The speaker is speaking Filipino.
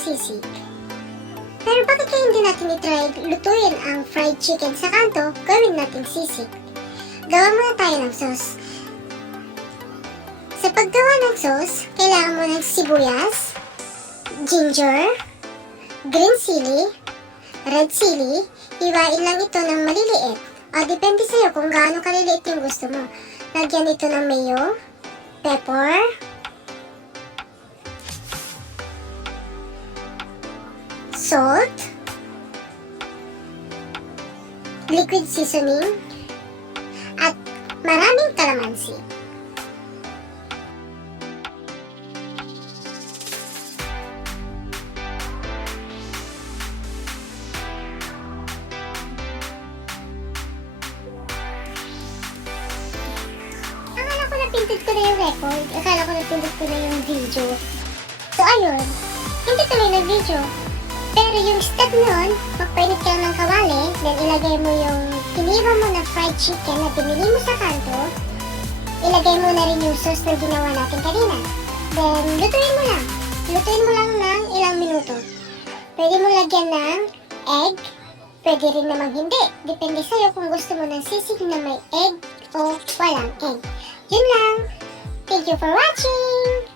sisig. Pero bakit kaya hindi natin itry lutuin ang fried chicken sa kanto, gawin natin sisig? Gawa muna tayo ng sauce. Sa paggawa ng sauce, kailangan mo ng sibuyas, ginger, green chili, red chili. Hiwain lang ito ng maliliit. O depende sa'yo kung gaano kaliliit yung gusto mo. Lagyan ito ng mayo, pepper, salt, liquid seasoning, at maraming kalamansi. Akala ko napindot ko na yung record. Akala ko napindot ko na yung video. So ayun, hindi tuloy ng video. Pero yung step nun, magpainit ka ng kawali, then ilagay mo yung hiniwa mo na fried chicken na binili mo sa kanto, ilagay mo na rin yung sauce na ginawa natin kanina. Then, lutuin mo lang. Lutuin mo lang ng ilang minuto. Pwede mo lagyan ng egg, pwede rin namang hindi. Depende sa'yo kung gusto mo ng sisig na may egg o walang egg. Yun lang. Thank you for watching!